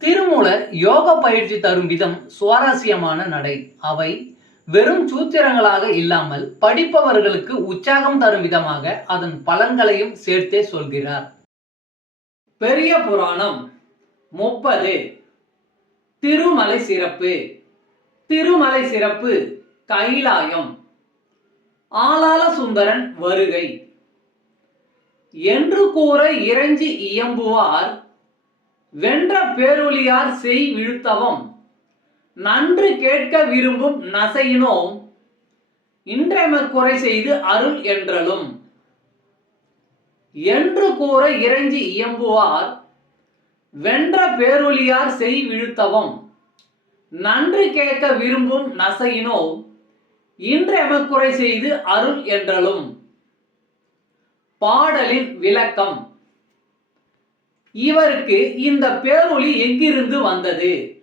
திருமூலர் யோக பயிற்சி தரும் விதம் சுவாரஸ்யமான நடை. அவை வெறும் சூத்திரங்களாக இல்லாமல் படிப்பவர்களுக்கு உற்சாகம் தரும் விதமாக அதன் பலன்களையும் சேர்த்தே சொல்கிறார். பெரிய புராணம் முப்பது. திருமலை சிறப்பு. திருமலை சிறப்பு கைலாயம். ஆளாள சுந்தரன் வருகை. என்று கூற இறைஞ்சி இயம்புவார் வென்ற பேரொலியார் செய் விழுத்தவம். நன்று கேட்க விரும்பும் நசையினோம். இன்றெம குறை செய்து அருள் என்றலும். என்று கூற இறைஞ்சி இயம்புவார். வென்ற பேரொலியார் செய் விழுத்தவம். நன்று கேட்க விரும்பும் நசையினோம். இன்றெமக்குறை செய்து அருள் என்றலும். பாடலின் விளக்கம். இவருக்கு இந்த பேரொளி எங்கிருந்து வந்தது?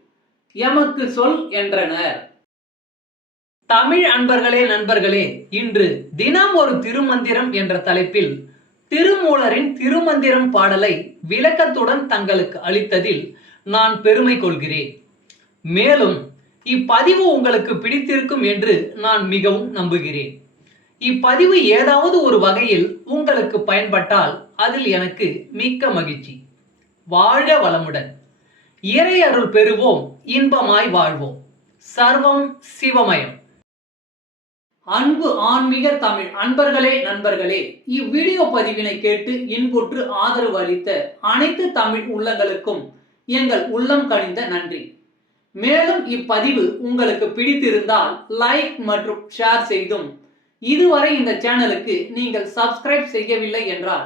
எமக்கு சொல் என்றனர். தமிழ் அன்பர்களே நண்பர்களே இன்று தினம் ஒரு திருமந்திரம் என்ற தலைப்பில் திருமூலரின் திருமந்திரம் பாடலை விளக்கத்துடன் தங்களுக்கு அளித்ததில் நான் பெருமை கொள்கிறேன். மேலும் இப்பதிவு உங்களுக்கு பிடித்திருக்கும் என்று நான் மிகவும் நம்புகிறேன். இப்பதிவு ஏதாவது ஒரு வகையில் உங்களுக்கு பயன்பட்டால் அதில் எனக்கு மிக்க மகிழ்ச்சி. வாழ்க வளமுடன். இறை அருள் பெறுவோம் இன்பமாய் வாழ்வோம். சர்வம் சிவமயம். அன்பு ஆன்மீக தமிழ் அன்பர்களே நண்பர்களே இவ்வீடியோ பதிவினை கேட்டு இன்புற்று ஆதரவு அளித்த அனைத்து தமிழ் உள்ளங்களுக்கும் எங்கள் உள்ளம் கனிந்த நன்றி. மேலும் இப்பதிவு உங்களுக்கு பிடித்திருந்தால் லைக் மற்றும் ஷேர் செய்தும். இதுவரை இந்த சேனலுக்கு நீங்கள் சப்ஸ்கிரைப் செய்யவில்லை என்றால்